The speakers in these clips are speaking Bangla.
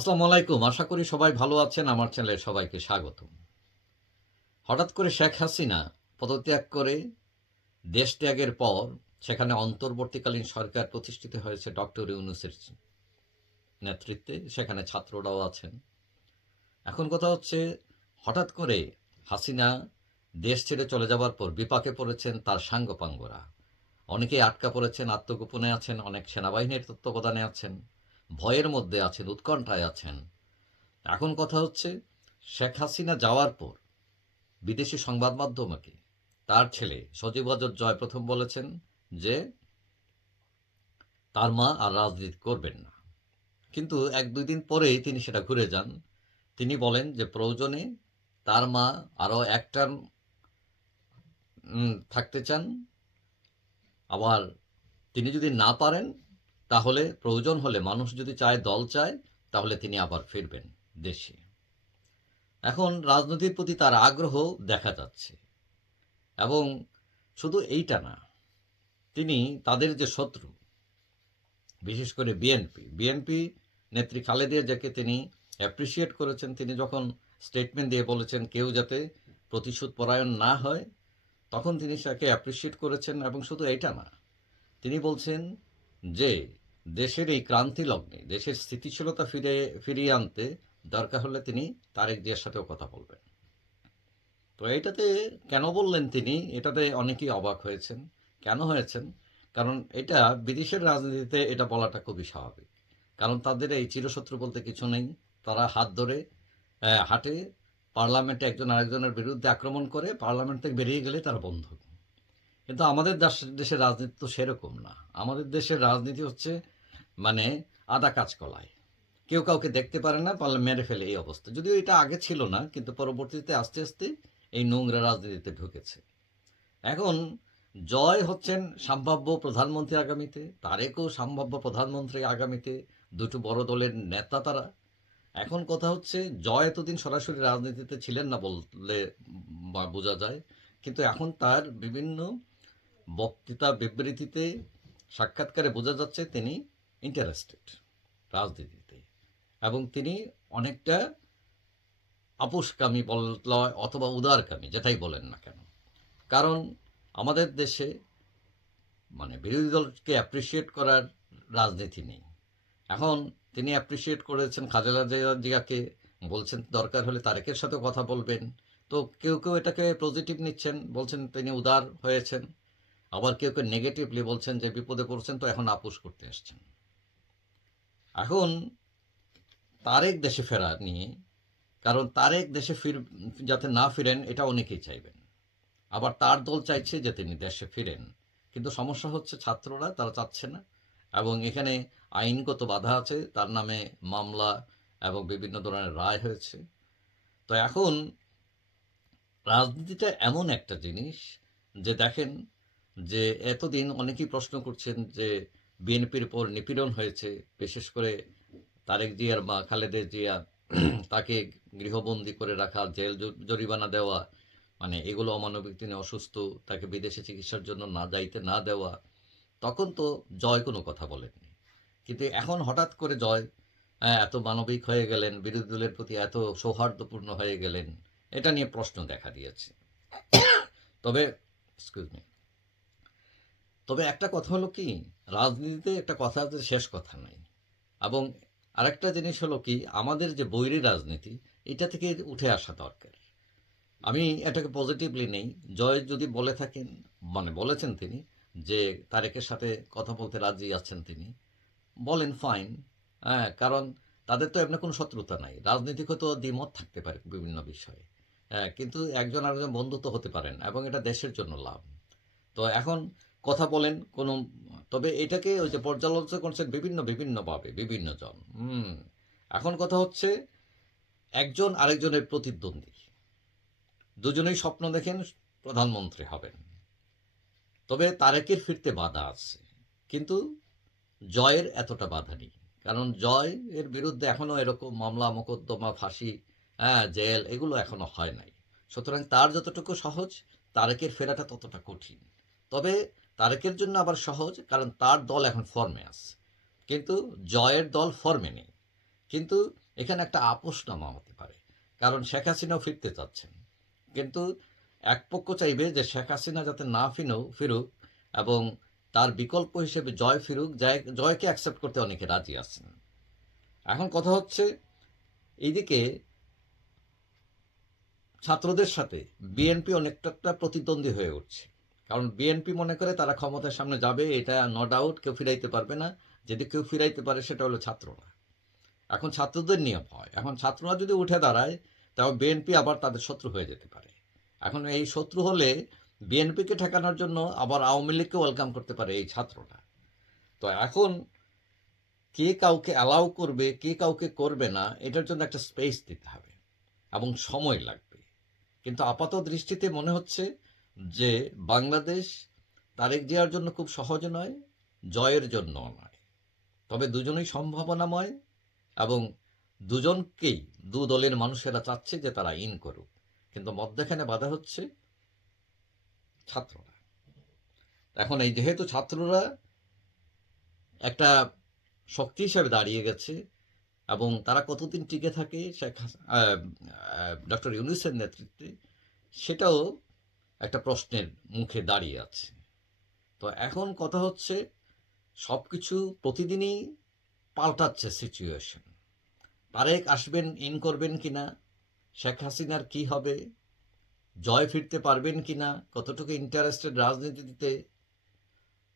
আসসালামু আলাইকুম। আশা করি সবাই ভালো আছেন। আমার চ্যানেলে সবাইকে স্বাগত হঠাৎ করে শেখ হাসিনা পদত্যাগ করে দেশ ত্যাগের পর সেখানে অন্তর্বর্তীকালীন সরকার প্রতিষ্ঠিত হয়েছে ডক্টর ইউনুসের নেতৃত্বে। সেখানে ছাত্ররাও আছেন। এখন কথা হচ্ছে, হঠাৎ করে হাসিনা দেশ ছেড়ে চলে যাওয়ার পর বিপাকে পড়েছেন তার সাঙ্গপাঙ্গরা। অনেকেই আটকা পড়েছেন, আত্মগোপনে আছেন, অনেক সেনাবাহিনীর তত্ত্বাবধানে আছেন। ভয়ের মধ্যে আছেন, উৎকণ্ঠায় আছেন। এখন কথা হচ্ছে, শেখ হাসিনা যাওয়ার পর বিদেশি সংবাদ মাধ্যমকে তার ছেলে সজীব আজর জয় প্রথম বলেছেন যে, তার মা আর রাজনীতি করবেন না। কিন্তু এক দুই দিন পরেই তিনি সেটা ঘুরে যান। তিনি বলেন যে, প্রয়োজনে তার মা আরও এক টার্ম থাকতে চান। আবার তিনি যদি না পারেন তাহলে প্রয়োজন হলে মানুষ যদি চায়, দল চায়, তাহলে তিনি আবার ফিরবেন দেশে। এখন রাজনীতির প্রতি তার আগ্রহ দেখা যাচ্ছে। এবং শুধু এইটা না, তিনি তাদের যে শত্রু, বিশেষ করে বিএনপি বিএনপি নেত্রী খালেদিয়া যাকে তিনি অ্যাপ্রিসিয়েট করেছেন। তিনি যখন স্টেটমেন্ট দিয়ে বলেছেন, কেউ যাতে প্রতিশোধ পরায়ণ না হয়, তখন তিনি তাকে অ্যাপ্রিসিয়েট করেছেন। এবং শুধু এইটা না, তিনি বলছেন যে দেশের এই ক্রান্তি লগ্নে, দেশের স্থিতিশীলতা ফিরে, ফিরিয়ে আনতে দরকার হলে তিনি তারেক জিয়ার সাথেও কথা বলবেন। তো এটাতে কেন বললেন তিনি? এটাতে অনেকেই অবাক হয়েছেন। কেন হয়েছেন? কারণ এটা বিদেশের রাজনীতিতে এটা বলাটা খুবই স্বাভাবিক। কারণ তাদের এই চিরশত্রু বলতে কিছু নেই। তারা হাত ধরে হাঁটে, পার্লামেন্টে একজন আরেকজনের বিরুদ্ধে আক্রমণ করে, পার্লামেন্ট থেকে বেরিয়ে গেলে তারা বন্ধ। কিন্তু আমাদের দেশ- দেশের রাজনীতি তো সেরকম না। আমাদের দেশের রাজনীতি হচ্ছে মানে আদা কাজকলায় কেউ কাউকে দেখতে পারে না, পারলে মেরে ফেলে এই অবস্থা। যদিও এটা আগে ছিল না, কিন্তু পরবর্তীতে আস্তে আস্তে এই নোংরা রাজনীতিতে ঢুকেছে। এখন জয় হচ্ছেন সম্ভাব্য প্রধানমন্ত্রী আগামীতে, তারেকও সম্ভাব্য প্রধানমন্ত্রী আগামীতে, দুটো বড় দলের নেতা তারা। এখন কথা হচ্ছে, জয় এতদিন সরাসরি রাজনীতিতে ছিলেন না বললে বোঝা যায়, কিন্তু এখন তার বিভিন্ন বক্তৃতা বিবৃতিতে সাক্ষাৎকারে বোঝা যাচ্ছে তিনি ইন্টারেস্টেড রাজনীতিতে এবং তিনি অনেকটা আপোষকামী বল অথবা উদারকামী, যেটাই বলেন না কেন। কারণ আমাদের দেশে মানে বিরোধী দলকে অ্যাপ্রিসিয়েট করার রাজনীতি নেই। এখন তিনি অ্যাপ্রিসিয়েট করেছেন জিয়া- জিয়াকে বলছেন দরকার হলে তারেকের সাথে কথা বলবেন। তো কেউ কেউ এটাকে পজিটিভ নিচ্ছেন, বলছেন তিনি উদার হয়েছেন। আবার কেউ কেউ নেগেটিভলি বলছেন যে বিপদে পড়ছেন, তো এখন আপোষ করতে এসছেন। এখন তারেক দেশে ফেরা নিয়ে, কারণ তারেক দেশে ফির, যাতে না ফিরেন, এটা অনেকেই চাইবেন। আবার তার দল চাইছে যে তিনি দেশে ফিরেন। কিন্তু সমস্যা হচ্ছে ছাত্ররা, তারা চাচ্ছে না। এবং এখানে আইনগত বাধা আছে, তার নামে মামলা এবং বিভিন্ন ধরনের রায় হয়েছে। তো এখন রাজনীতিটা এমন একটা জিনিস যে দেখেন যে এতদিন অনেকেই প্রশ্ন করছেন যে বিএনপির উপর নিপীড়ন হয়েছে বিশেষ করে তারেক জিয়ার মা খালেদা জিয়া তাকে গৃহবন্দী করে রাখা জেল জরিমানা দেওয়া মানে এগুলো অমানবিক তিনি অসুস্থ তাকে বিদেশে চিকিৎসার জন্য না যাইতে না দেওয়া তখন তো জয় কোনো কথা বলেননি। কিন্তু এখন হঠাৎ করে জয় হ্যাঁ, এত মানবিক হয়ে গেলেন বিরোধী দলের প্রতি এত সৌহার্দ্যপূর্ণ হয়ে গেলেন এটা নিয়ে প্রশ্ন দেখা দিয়েছে। তবে এক্সকিউজ মি তবে একটা কথা হলো কি, রাজনীতিতে একটা কথা আছে, শেষ কথা নাই এবং আরেকটা জিনিস হলো কি, আমাদের যে বৈরী রাজনীতি, এটা থেকে উঠে আসা দরকার। আমি এটাকে পজিটিভলি নেই। জয় যদি বলে থাকেন মানে বলেছেন তিনি, যে তারেকের সাথে কথা বলতে রাজি আছেন তিনি, বলেন ফাইন হ্যাঁ কারণ তাদের তো এমনি কোনো শত্রুতা নাই। রাজনীতিক তো দ্বিমত থাকতে পারে বিভিন্ন বিষয়ে। হ্যাঁ কিন্তু একজন আরেকজন বন্ধুত্ব হতে পারেন এবং এটা দেশের জন্য লাভ। তো এখন কথা বলেন, কোনো, তবে এটাকে ওই যে পর্যালোচনা করছেন বিভিন্ন, বিভিন্নভাবে বিভিন্ন জন হুম, এখন কথা হচ্ছে একজন আরেকজনের প্রতিদ্বন্দ্বী। দুজনেই স্বপ্ন দেখেন প্রধানমন্ত্রী হবেন। তবে তারেকের ফিরতে বাধা আছে। কিন্তু জয়ের এতটা বাধা নেই। কারণ জয় এর বিরুদ্ধে এখনও এরকম মামলা, মোকদ্দমা, ফাঁসি হ্যাঁ জেল এগুলো এখনও হয় নাই। সুতরাং তার যতটুকু সহজ, তারেকের ফেরাটা ততটা কঠিন। তবে তারেকের জন্য আবার সহজ, কারণ তার দল এখন ফর্মে আছে। কিন্তু জয়ের দল ফর্মে নেই। কিন্তু এখানে একটা আপোষ নামা হতে পারে, কারণ শেখ হাসিনাও ফিরতে চাচ্ছেন। কিন্তু এক পক্ষ চাইবে যে শেখ হাসিনা যাতে না ফিরেও ফিরুক এবং তার বিকল্প হিসেবে জয় ফিরুক জয় জয়কে অ্যাকসেপ্ট করতে অনেকে রাজি আছেন। এখন কথা হচ্ছে, এইদিকে ছাত্রদের সাথে বিএনপি অনেকটা প্রতিদ্বন্দ্বী হয়ে উঠছে। কারণ বিএনপি মনে করে তারা ক্ষমতার সামনে যাবে, এটা নো ডাউট কেউ ফিরাইতে পারবে না। যদি কেউ ফিরাইতে পারে, সেটা হলো ছাত্ররা। এখন ছাত্রদের নিয়ম হয়। এখন ছাত্ররা যদি উঠে দাঁড়ায়, তাও বিএনপি আবার তাদের শত্রু হয়ে যেতে পারে। এখন এই শত্রু হলে বিএনপিকে ঠেকানোর জন্য আবার আওয়ামী লীগকে ওয়েলকাম করতে পারে এই ছাত্ররা। তো এখন কে কাউকে অ্যালাউ করবে, কে কাউকে করবে না, এটার জন্য একটা স্পেস দিতে হবে এবং সময় লাগবে। কিন্তু আপাত দৃষ্টিতে মনে হচ্ছে যে বাংলাদেশ তারেক জিয়ার জন্য খুব সহজ নয়, জয়ের জন্য নয়। তবে দুজনেই সম্ভাবনাময় এবং দুজনকেই দু দলের মানুষেরা চাচ্ছে যে তারা ইন করুক। কিন্তু মধ্যখানে বাধা হচ্ছে ছাত্ররা। এখন এই যেহেতু ছাত্ররা একটা শক্তি হিসাবে দাঁড়িয়ে গেছে এবং তারা কতদিন টিকে থাকে শেখ ডক্টর ইউনুসের নেতৃত্বে, সেটাও একটা প্রশ্নের মুখে দাঁড়িয়ে আছে। তো এখন কথা হচ্ছে সব কিছু প্রতিদিনই পাল্টাচ্ছে সিচুয়েশন তারেক আসবেন ইন করবেন কি না শেখ হাসিনার কি হবে? জয় ফিরতে পারবেন কি না কতটুকু ইন্টারেস্টেড রাজনীতিতে?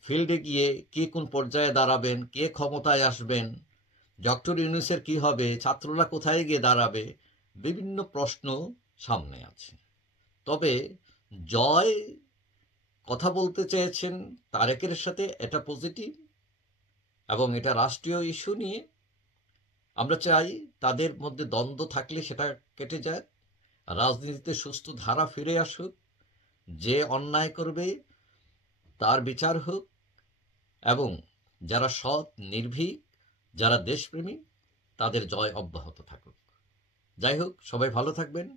ফিল্ডে গিয়ে কে কোন পর্যায়ে দাঁড়াবেন? কে ক্ষমতায় আসবেন? ডক্টর ইউনুসের কি হবে? ছাত্ররা কোথায় গিয়ে দাঁড়াবে? বিভিন্ন প্রশ্ন সামনে আছে। তবে জয় কথা বলতে চেয়েছেন তারেকের সাথে, এটা পজিটিভ এবং এটা রাষ্ট্রীয় ইস্যু নিয়ে। আমরা চাই তাদের মধ্যে দ্বন্দ্ব থাকলে সেটা কেটে যায়। রাজনীতিতে সুস্থ ধারা ফিরে আসুক, যে অন্যায় করবে তার বিচার হোক এবং যারা সৎ, নির্ভীক, যারা দেশপ্রেমী তাদের জয় অব্যাহত থাকুক। যাই হোক, সবাই ভালো থাকবেন।